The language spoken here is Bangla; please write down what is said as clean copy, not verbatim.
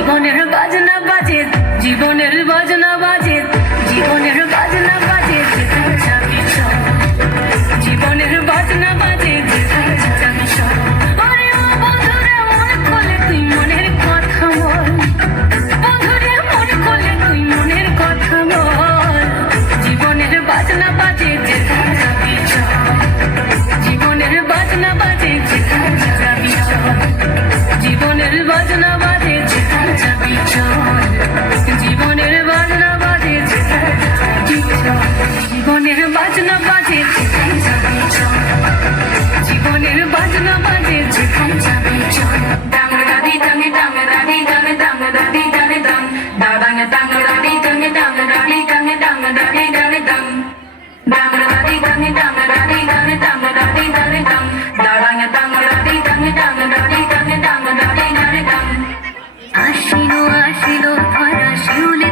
জীবনের বাজনা বাজে, জীবনের বাজনা বাজে, জীবনের বাজনা বাজে, যেখানে যাবি চল। জীবনের বাজনা বাজে, যেখানে যাবি চল। আরে ও বন্ধুরে মন খোলে তুই মনের কথা বল, বন্ধুরে মন খোলে তুই মনের কথা বল। জীবনের বাজনা বাজে, যেখানে যাবি চল। জীবনের বাজনা বাজে, যেখানে যাবি চল। জীবনের বাজনা বাজে, যেখানে যাবি চল। জীবনের বাজনা বাজে, যেখানে যাবি চল। জীবনের বাজনা বাজে, যেখানে যাবি চল। জীবনের বাজনা বাজে, যেখানে যাবি চল। ডাং দাদি ডাং ডাং দাদি ডাং ডাং দাদি ডাং ডাং দাদাং ডাং দাদি ডাং ডাং দাদি ডাং ডাং দাদি ডাং ডাং ডাং দাদি ডাং ডাং দাদি ডাং ডাং দাদি ডাং ডাং দাদাং ডাং দাদি ডাং ডাং দাদি ডাং ডাং দাদি ডাং ডাং। আসিল আসিল ধরা শিউলে